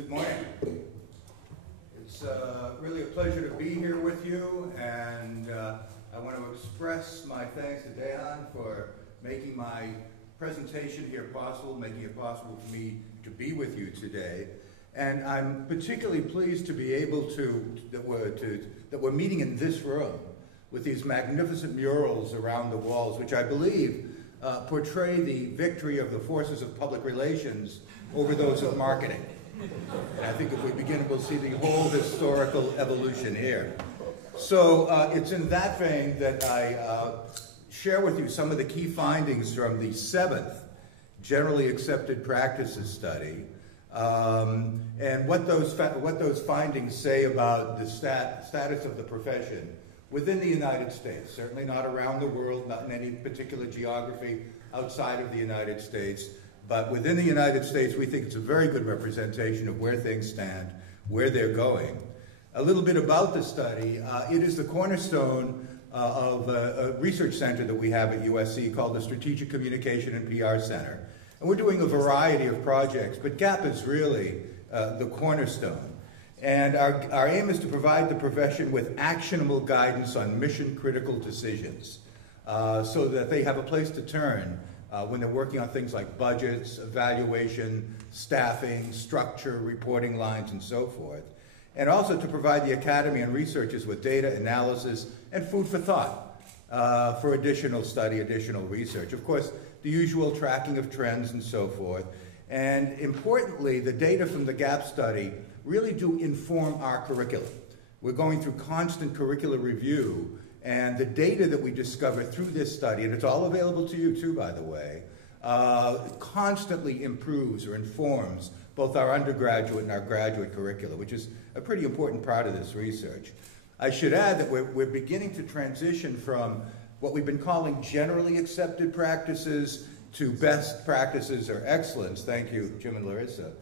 Good morning. It's really a pleasure to be here with you, and I want to express my thanks to Dehan for making my presentation here possible, making it possible for me to be with you today. And I'm particularly pleased to be able that we're meeting in this room with these magnificent murals around the walls, which I believe portray the victory of the forces of public relations over those of marketing. And I think if we begin, we'll see the whole historical evolution here. So it's in that vein that I share with you some of the key findings from the 7th Generally Accepted Practices Study, and what those findings say about the status of the profession within the United States, certainly not around the world, not in any particular geography outside of the United States, but within the United States, we think it's a very good representation of where things stand, where they're going. A little bit about the study. It is the cornerstone of a research center that we have at USC called the Strategic Communication and PR Center. And we're doing a variety of projects, but GAP is really the cornerstone. And our aim is to provide the profession with actionable guidance on mission-critical decisions so that they have a place to turn when they're working on things like budgets, evaluation, staffing, structure, reporting lines, and so forth. And also to provide the academy and researchers with data analysis and food for thought for additional study, additional research. Of course, the usual tracking of trends and so forth. And importantly, the data from the GAP study really do inform our curriculum. We're going through constant curricular review, and the data that we discover through this study, and it's all available to you too, by the way, constantly improves or informs both our undergraduate and our graduate curricula, which is a pretty important part of this research. I should add that we're beginning to transition from what we've been calling generally accepted practices to best practices or excellence. Thank you, Jim and Larissa.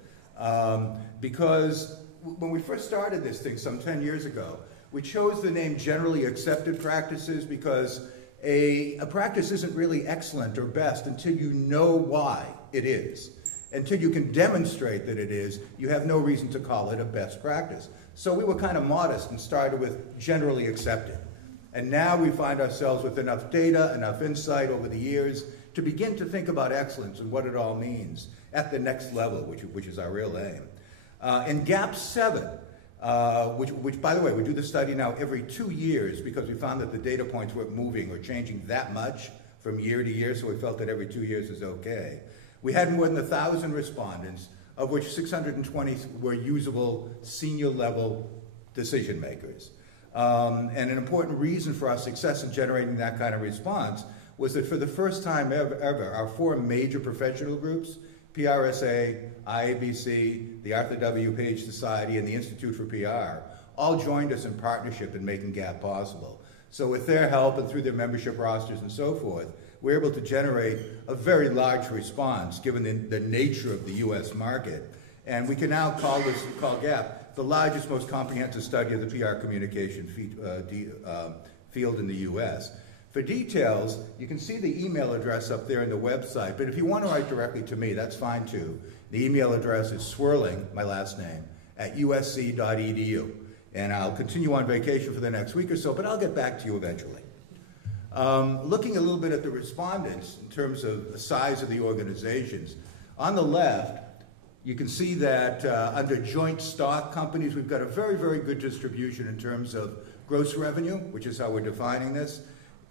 Because when we first started this thing some 10 years ago, we chose the name generally accepted practices because a practice isn't really excellent or best until you know why it is. Until you can demonstrate that it is, you have no reason to call it a best practice. So we were kind of modest and started with generally accepted. And now we find ourselves with enough data, enough insight over the years to begin to think about excellence and what it all means at the next level, which is our real aim. In GAP VII, which, by the way, we do the study now every 2 years because we found that the data points weren't moving or changing that much from year to year, so we felt that every 2 years is okay. We had more than 1,000 respondents, of which 620 were usable senior-level decision makers. And an important reason for our success in generating that kind of response was that for the first time ever, our 4 major professional groups, PRSA, IABC, the Arthur W. Page Society, and the Institute for PR, all joined us in partnership in making GAP possible. So with their help and through their membership rosters and so forth, we're able to generate a very large response given the nature of the U.S. market. And we can now call GAP the largest, most comprehensive study of the PR communication field in the U.S. For details, you can see the email address up there in the website, but if you want to write directly to me, that's fine too. The email address is Swerling, my last name, @usc.edu. And I'll continue on vacation for the next week or so, but I'll get back to you eventually. Looking a little bit at the respondents in terms of the size of the organizations, on the left, you can see that under joint stock companies, we've got a very, very good distribution in terms of gross revenue, which is how we're defining this.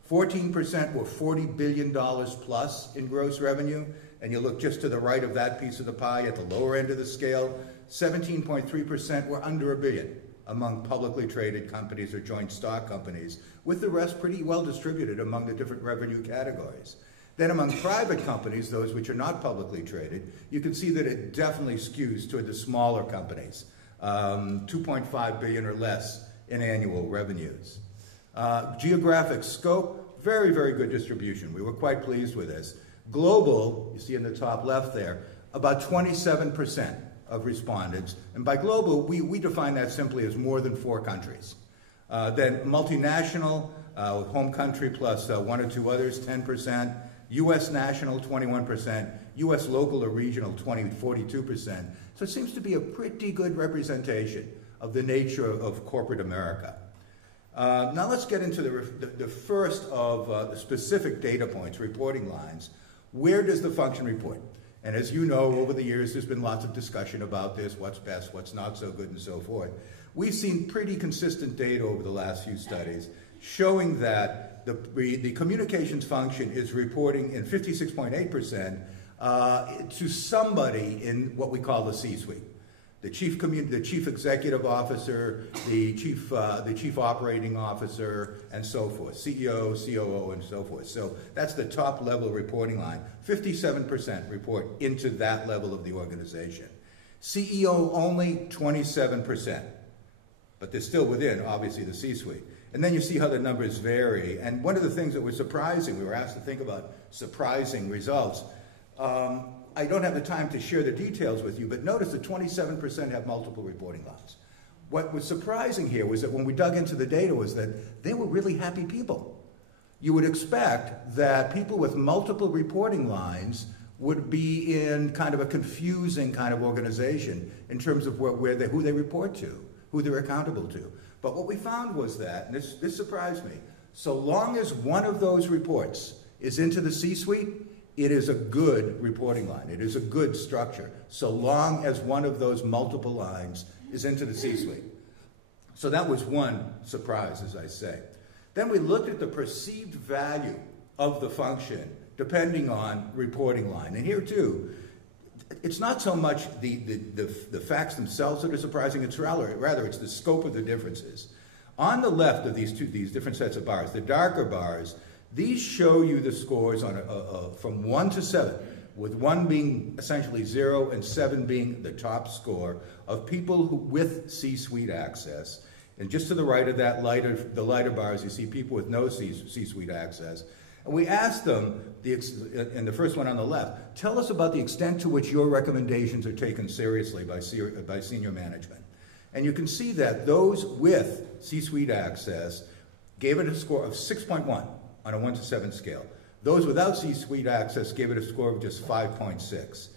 14% were $40 billion plus in gross revenue, and you look just to the right of that piece of the pie at the lower end of the scale, 17.3% were under $1 billion among publicly traded companies or joint stock companies, with the rest pretty well distributed among the different revenue categories. Then among private companies, those which are not publicly traded, you can see that it definitely skews toward the smaller companies, 2.5 billion or less in annual revenues. Geographic scope, very, very good distribution. We were quite pleased with this. Global, you see in the top left there, about 27% of respondents. And by global, we define that simply as more than 4 countries. Then multinational, home country plus 1 or 2 others, 10%. U.S. national 21%, U.S. local or regional 42%. So it seems to be a pretty good representation of the nature of corporate America. Now let's get into the first of the specific data points, reporting lines. Where does the function report? And as you know, over the years, there's been lots of discussion about this, what's best, what's not so good, and so forth. We've seen pretty consistent data over the last few studies showing that the communications function is reporting in 56.8% to somebody in what we call the C-suite. The chief executive officer, the chief operating officer, and so forth, CEO, COO, and so forth. So that's the top level reporting line. 57% report into that level of the organization. CEO only 27%, but they're still within, obviously, the C-suite. And then you see how the numbers vary. And one of the things that was surprising, we were asked to think about surprising results. I don't have the time to share the details with you, but notice that 27% have multiple reporting lines. What was surprising here was that when we dug into the data was that they were really happy people. You would expect that people with multiple reporting lines would be in kind of a confusing kind of organization in terms of who they report to, who they're accountable to. But what we found was that, and this surprised me, so long as one of those reports is into the C-suite, it is a good reporting line. It is a good structure, so long as one of those multiple lines is into the C-suite. So that was one surprise, as I say. Then we looked at the perceived value of the function depending on reporting line. And here too, it's not so much the facts themselves that are surprising, it's rather it's the scope of the differences. On the left of these different sets of bars, the darker bars, these show you the scores on from 1 to 7, with 1 being essentially 0 and 7 being the top score of people with C-suite access. And just to the right of that, the lighter bars, you see people with no C-suite access. And we asked them, in the first one on the left, tell us about the extent to which your recommendations are taken seriously by senior management. And you can see that those with C-suite access gave it a score of 6.1 on a 1 to 7 scale. Those without C-suite access gave it a score of just 5.6.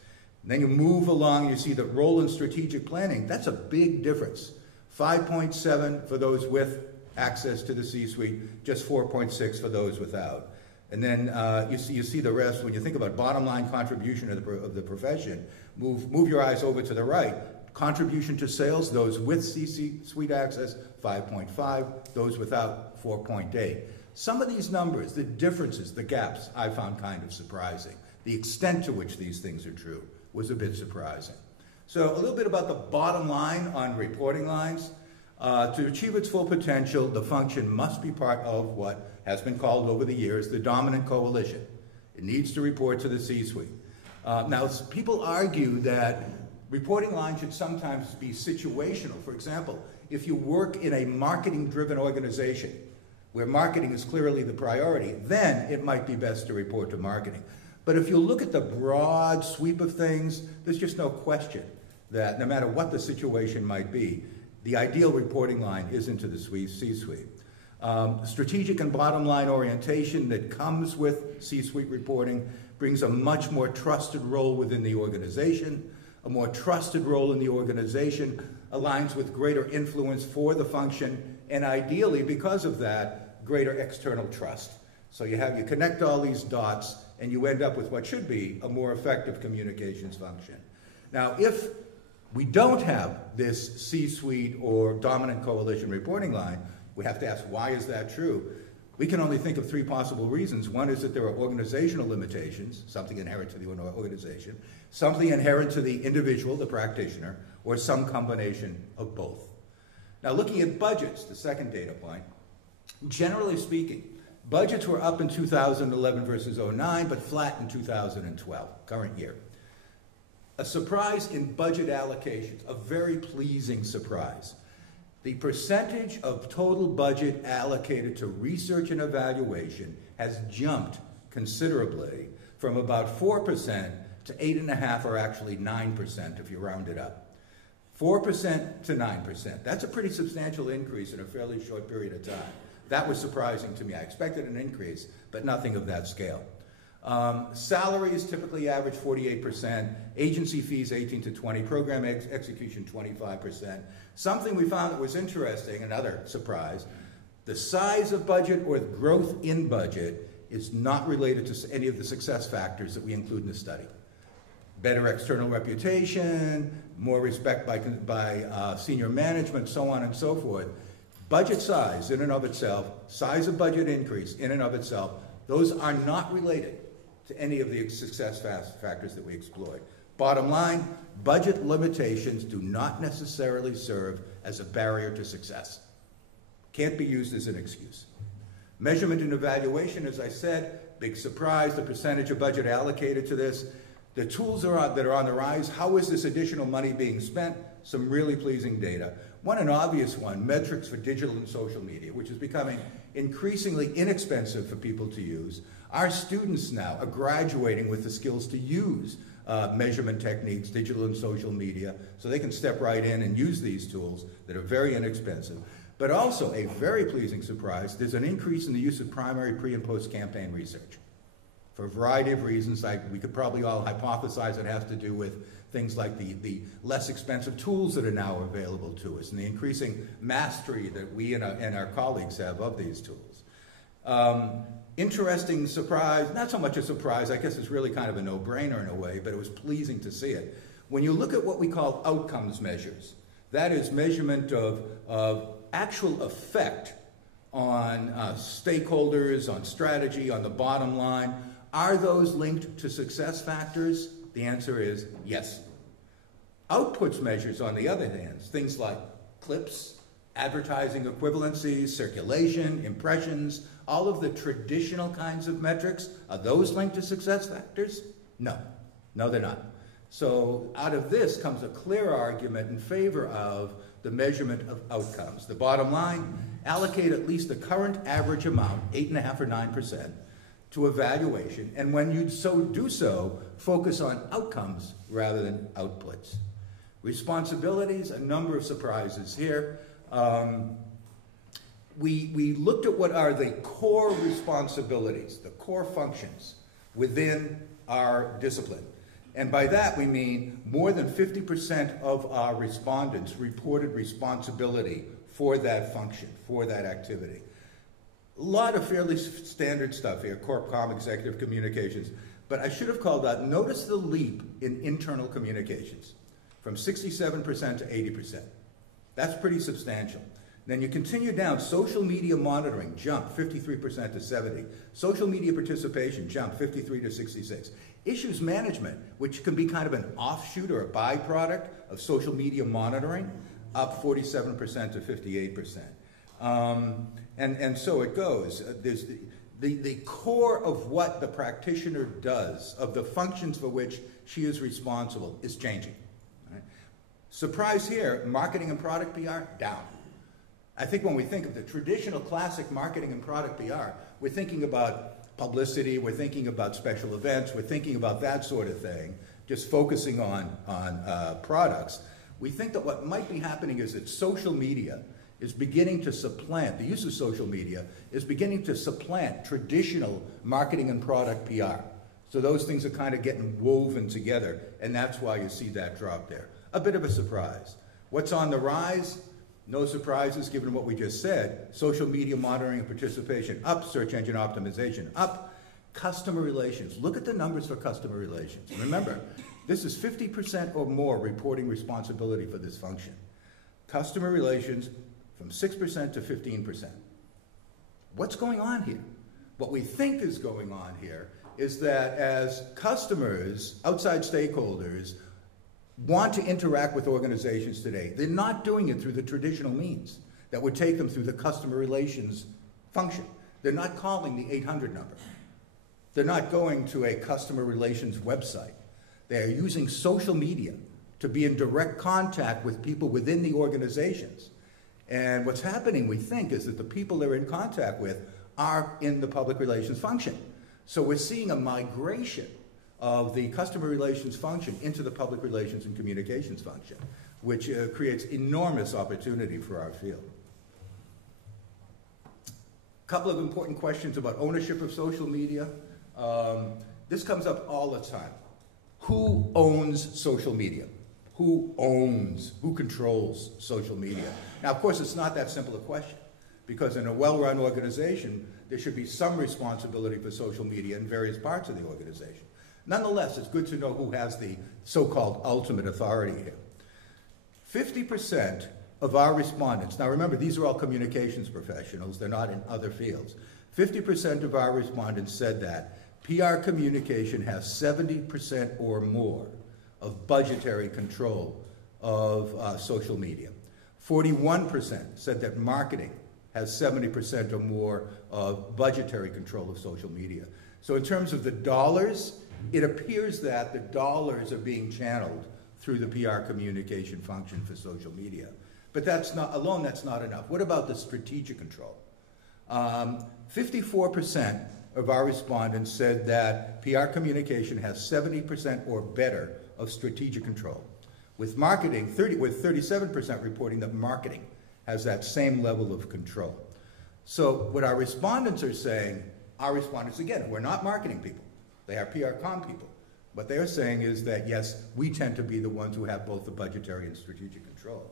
Then you move along, you see the role in strategic planning. That's a big difference. 5.7 for those with access to the C-suite, just 4.6 for those without. And then you see the rest. When you think about bottom line contribution of the profession, move your eyes over to the right. Contribution to sales, those with C-suite access, 5.5. Those without, 4.8. Some of these numbers, the differences, the gaps, I found kind of surprising. The extent to which these things are true was a bit surprising. So a little bit about the bottom line on reporting lines. To achieve its full potential, the function must be part of what has been called over the years the dominant coalition. It needs to report to the C-suite. Now, people argue that reporting lines should sometimes be situational. For example, if you work in a marketing-driven organization, where marketing is clearly the priority, then it might be best to report to marketing. But if you look at the broad sweep of things, there's just no question that no matter what the situation might be, the ideal reporting line is into the C-suite. Strategic and bottom line orientation that comes with C-suite reporting brings a much more trusted role within the organization. A more trusted role in the organization aligns with greater influence for the function, and ideally, because of that, greater external trust. So you connect all these dots, and you end up with what should be a more effective communications function. Now, if we don't have this C-suite or dominant coalition reporting line, we have to ask, why is that true? We can only think of 3 possible reasons. One is that there are organizational limitations, something inherent to the organization, something inherent to the individual, the practitioner, or some combination of both. Now, looking at budgets, the second data point, generally speaking, budgets were up in 2011 versus 09, but flat in 2012, current year. A surprise in budget allocations, a very pleasing surprise. The percentage of total budget allocated to research and evaluation has jumped considerably from about 4% to 8.5%, or actually 9% if you round it up. 4% to 9%. That's a pretty substantial increase in a fairly short period of time. That was surprising to me. I expected an increase, but nothing of that scale. Salaries typically average 48%, agency fees 18 to 20, program execution 25%. Something we found that was interesting, another surprise, the size of budget or growth in budget is not related to any of the success factors that we include in the study. Better external reputation, more respect by senior management, so on and so forth. Budget size in and of itself, size of budget increase in and of itself, those are not related to any of the success factors that we explored. Bottom line, budget limitations do not necessarily serve as a barrier to success. Can't be used as an excuse. Measurement and evaluation, as I said, big surprise, the percentage of budget allocated to this. The tools that are on the rise, how is this additional money being spent? Some really pleasing data. One, an obvious one, metrics for digital and social media, which is becoming increasingly inexpensive for people to use. Our students now are graduating with the skills to use measurement techniques, digital and social media, so they can step right in and use these tools that are very inexpensive. But also, a very pleasing surprise, there's an increase in the use of primary, pre- and post-campaign research. For a variety of reasons, we could probably all hypothesize it has to do with things like the less expensive tools that are now available to us and the increasing mastery that we and our colleagues have of these tools. Interesting surprise, not so much a surprise, I guess it's really kind of a no-brainer in a way, but it was pleasing to see it. When you look at what we call outcomes measures, that is measurement of actual effect on stakeholders, on strategy, on the bottom line, are those linked to success factors? The answer is yes. Outputs measures, on the other hand, things like clips, advertising equivalencies, circulation, impressions, all of the traditional kinds of metrics, are those linked to success factors? No. No, they're not. So out of this comes a clear argument in favor of the measurement of outcomes. The bottom line, allocate at least the current average amount, 8.5 or 9%, to evaluation, and when you do so, focus on outcomes rather than outputs. Responsibilities, a number of surprises here. We looked at what are the core responsibilities, the core functions within our discipline. And by that we mean more than 50% of our respondents reported responsibility for that function, for that activity. A lot of fairly standard stuff here, Corp Comm, executive communications, but I should have called out, notice the leap in internal communications from 67% to 80%. That's pretty substantial. Then you continue down, social media monitoring jumped 53% to 70. Social media participation jumped 53 to 66. Issues management, which can be kind of an offshoot or a byproduct of social media monitoring, up 47% to 58%. And so it goes. There's the core of what the practitioner does, of the functions for which she is responsible, is changing. Right? Surprise here, marketing and product PR, down. I think when we think of the traditional classic marketing and product PR, we're thinking about publicity, we're thinking about special events, we're thinking about that sort of thing, just focusing on products. We think that what might be happening is that social media is beginning to supplant, the use of social media is beginning to supplant traditional marketing and product PR. So those things are kind of getting woven together, and that's why you see that drop there. A bit of a surprise. What's on the rise? No surprises given what we just said. Social media monitoring and participation up, search engine optimization up, customer relations. Look at the numbers for customer relations. Remember, this is 50% or more reporting responsibility for this function. Customer relations from 6% to 15%. What's going on here? What we think is going on here is that as customers, outside stakeholders, want to interact with organizations today, they're not doing it through the traditional means that would take them through the customer relations function. They're not calling the 800 number. They're not going to a customer relations website. They are using social media to be in direct contact with people within the organizations. And what's happening, we think, is that the people they're in contact with are in the public relations function. So we're seeing a migration of the customer relations function into the public relations and communications function, which creates enormous opportunity for our field. A couple of important questions about ownership of social media. This comes up all the time. Who owns social media? Who controls social media? Now, of course, it's not that simple a question, because in a well-run organization, there should be some responsibility for social media in various parts of the organization. Nonetheless, it's good to know who has the so-called ultimate authority here. 50% of our respondents, now remember, these are all communications professionals, they're not in other fields. 50% of our respondents said that PR communication has 70% or more of budgetary control of social media. 41% said that marketing has 70% or more of budgetary control of social media. So in terms of the dollars, it appears that the dollars are being channeled through the PR communication function for social media. But that's not enough. What about the strategic control? 54% of our respondents said that PR communication has 70% or better of strategic control. With marketing, 37% reporting that marketing has that same level of control. So what our respondents are saying, again, we're not marketing people. They are PR comm people. What they're saying is that, yes, we tend to be the ones who have both the budgetary and strategic control.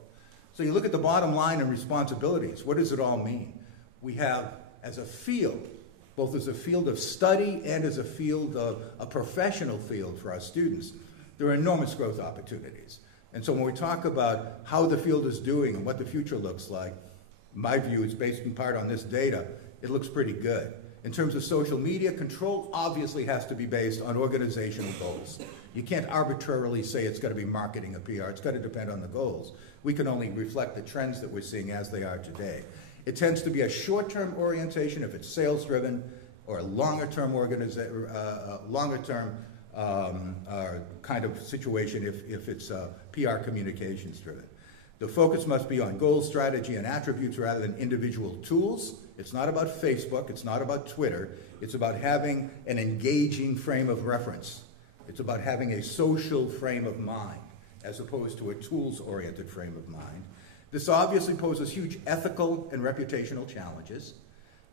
So you look at the bottom line and responsibilities. What does it all mean? We have, as a field, both as a field of study and as a field of a professional field for our students, there are enormous growth opportunities. And so when we talk about how the field is doing and what the future looks like, my view is based in part on this data, it looks pretty good. In terms of social media, control obviously has to be based on organizational goals. You can't arbitrarily say it's got to be marketing or PR. It's got to depend on the goals. We can only reflect the trends that we're seeing as they are today. It tends to be a short-term orientation if it's sales-driven, or a longer-term kind of situation if it's PR communications-driven. The focus must be on goals, strategy, and attributes rather than individual tools. It's not about Facebook. It's not about Twitter. It's about having an engaging frame of reference. It's about having a social frame of mind as opposed to a tools-oriented frame of mind. This obviously poses huge ethical and reputational challenges.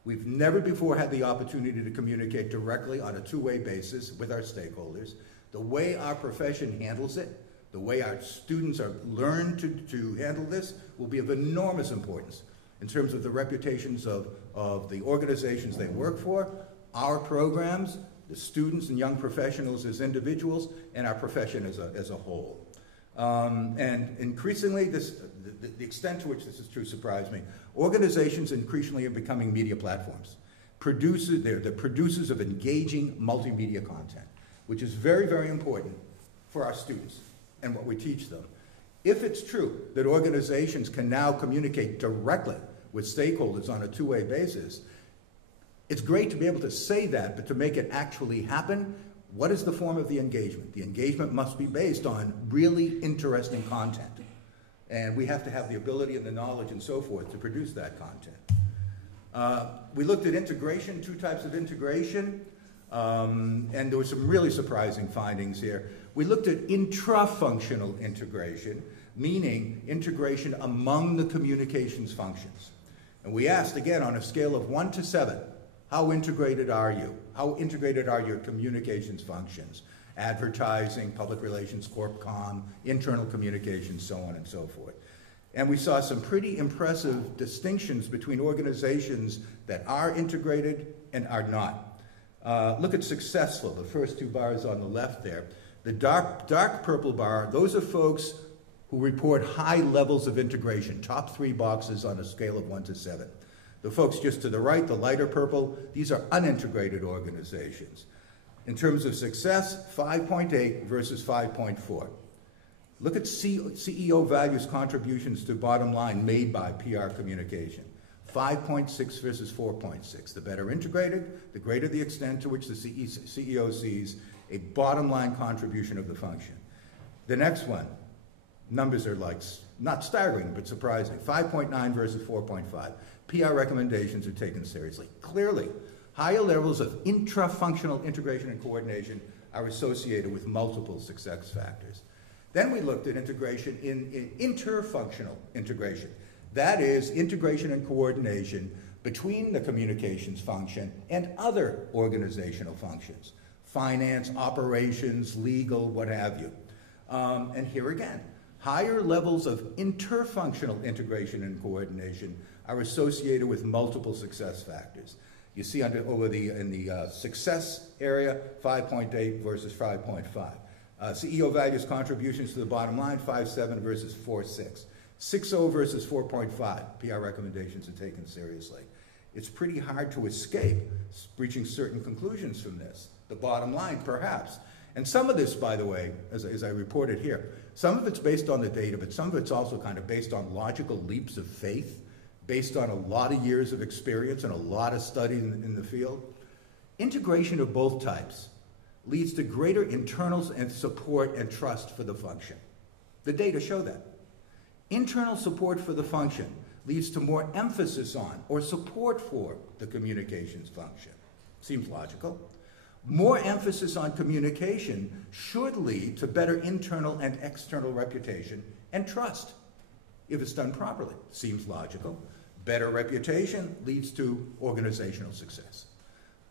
We've never before had the opportunity to communicate directly on a two-way basis with our stakeholders. The way our profession handles it, the way our students are learned to handle this, will be of enormous importance in terms of the reputations of the organizations they work for, our programs, the students and young professionals as individuals, and our profession as a whole. And increasingly, the extent to which this is true surprised me. Organizations increasingly are becoming media platforms. They're the producers of engaging multimedia content, which is very, very important for our students and what we teach them. If it's true that organizations can now communicate directly with stakeholders on a two-way basis, it's great to be able to say that, but to make it actually happen, what is the form of the engagement? The engagement must be based on really interesting content. And we have to have the ability and the knowledge and so forth to produce that content. We looked at integration, two types of integration, and there were some really surprising findings here. We looked at intra-functional integration, meaning integration among the communications functions. And we asked, again, on a scale of 1 to 7, how integrated are you? How integrated are your communications functions? Advertising, public relations, corp comm, internal communications, so on and so forth. And we saw some pretty impressive distinctions between organizations that are integrated and are not. Look at successful, the first two bars on the left there. The dark purple bar, those are folks who report high levels of integration, top 3 boxes on a scale of 1 to 7. The folks just to the right, the lighter purple, these are unintegrated organizations. In terms of success, 5.8 versus 5.4. Look at CEO values contributions to bottom line made by PR communication. 5.6 versus 4.6. The better integrated, the greater the extent to which the CEO sees a bottom line contribution of the function. The next one, numbers are like, not staggering, but surprising. 5.9 versus 4.5. PR recommendations are taken seriously. Clearly, higher levels of intra-functional integration and coordination are associated with multiple success factors. Then we looked at integration in interfunctional integration. That is integration and coordination between the communications function and other organizational functions. finance, operations, legal, what have you. And here again, higher levels of interfunctional integration and coordination are associated with multiple success factors. You see in the success area, 5.8 versus 5.5. CEO values contributions to the bottom line, 5.7 versus 4.6. 6.0 versus 4.5. PR recommendations are taken seriously. It's pretty hard to escape reaching certain conclusions from this. The bottom line, perhaps. And some of this, by the way, as I reported here, some of it's based on the data, but some of it's also kind of based on logical leaps of faith, based on a lot of years of experience and a lot of study in the field. Integration of both types leads to greater internals and support and trust for the function. The data show that. Internal support for the function leads to more emphasis on or support for the communications function. Seems logical. More emphasis on communication should lead to better internal and external reputation and trust if it's done properly. Seems logical. Better reputation leads to organizational success.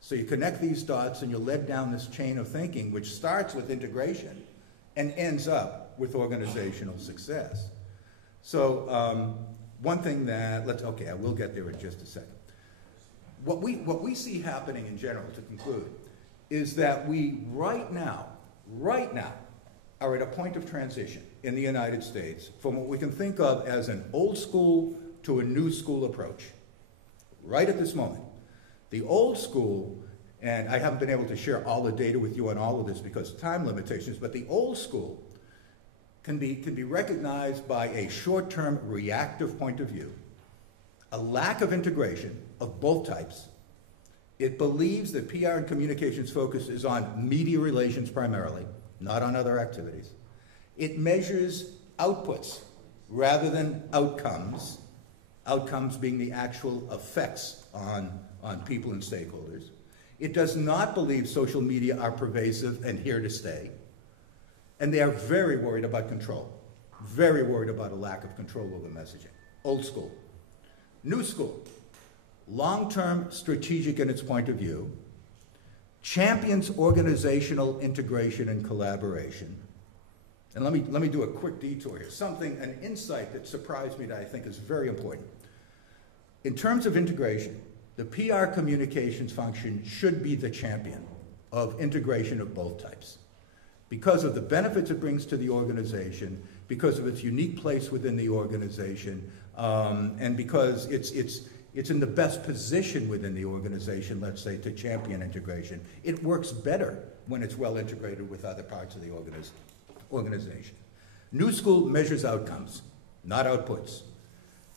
So you connect these dots and you're led down this chain of thinking which starts with integration and ends up with organizational success. So one thing that, I will get there in just a second. What we see happening in general, to conclude, is that we right now, are at a point of transition in the United States from what we can think of as an old school to a new school approach. Right at this moment. The old school, and I haven't been able to share all the data with you on all of this because of time limitations, but the old school can be recognized by a short-term reactive point of view, a lack of integration of both types. It believes that PR and communications focus is on media relations primarily, not on other activities. It measures outputs rather than outcomes, outcomes being the actual effects on people and stakeholders. It does not believe social media are pervasive and here to stay. And they are very worried about control, very worried about a lack of control over messaging. Old school. New school. Long-term, strategic in its point of view, champions organizational integration and collaboration. And let me do a quick detour here. An insight that surprised me that I think is very important. In terms of integration, the PR communications function should be the champion of integration of both types because of the benefits it brings to the organization, because of its unique place within the organization, and because it's in the best position within the organization, let's say, to champion integration. It works better when it's well integrated with other parts of the organization. New school measures outcomes, not outputs.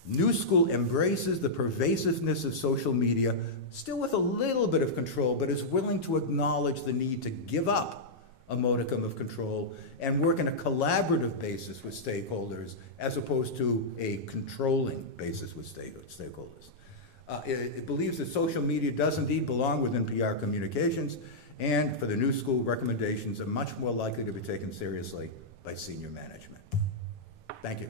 New school embraces the pervasiveness of social media, still with a little bit of control, but is willing to acknowledge the need to give up a modicum of control and work on a collaborative basis with stakeholders as opposed to a controlling basis with stakeholders. It believes that social media does indeed belong within PR communications, and for the new school, recommendations are much more likely to be taken seriously by senior management. Thank you.